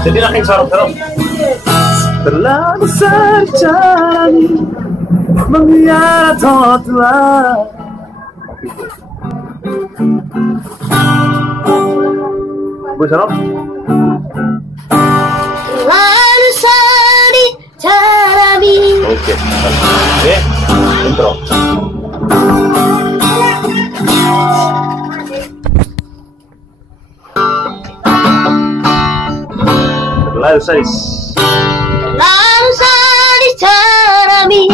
Jadi naking sorok-sorok. Telah besar jalani mengkhianat Tuhan. Bu sorok. Sari Jarabi. Oke. Oke. Intro. Lalu salis. Lalu sari Jarabi.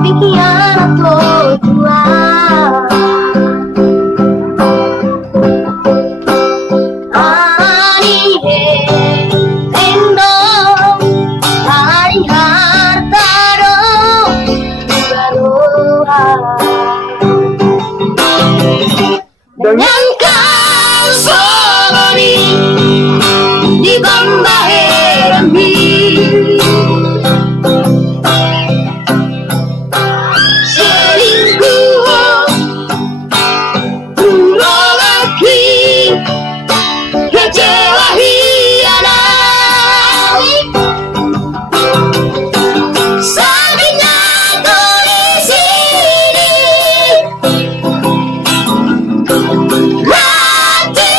Pengkhianat Tuhan. Dengan kau soloni di bambaheran selingkuh pulau lagi kecewa hianat sabinya tuh di sini. Hati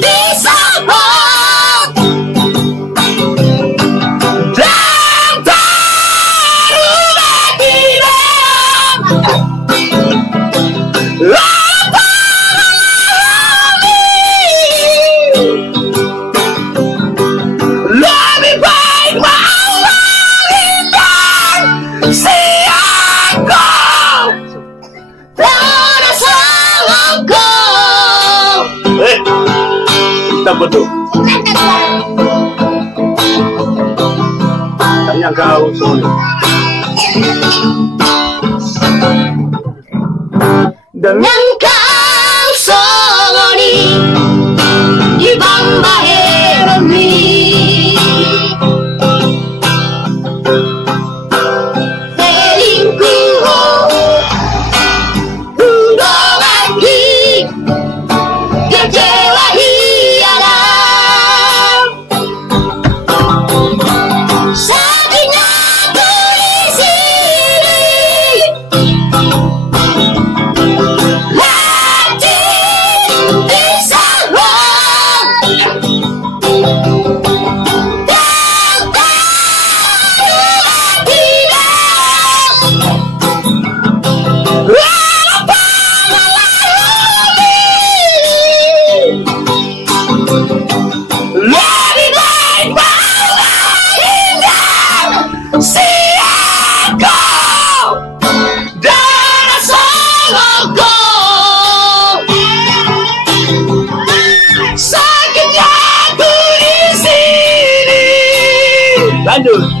disambut dan terubah diam. Apa lebih baik mau hindar siangku dan salahku. Kita betul. Tanya kau Sony. Dengan kau soloni di bambaheran selingkuh udah lagi kecewa hianat sapinya tuh di sini. Hati disambut dan terubah diam. Apa lebih baik mau hindar siangku dan salahku. Sakitnya tuh di sini. Lanjut.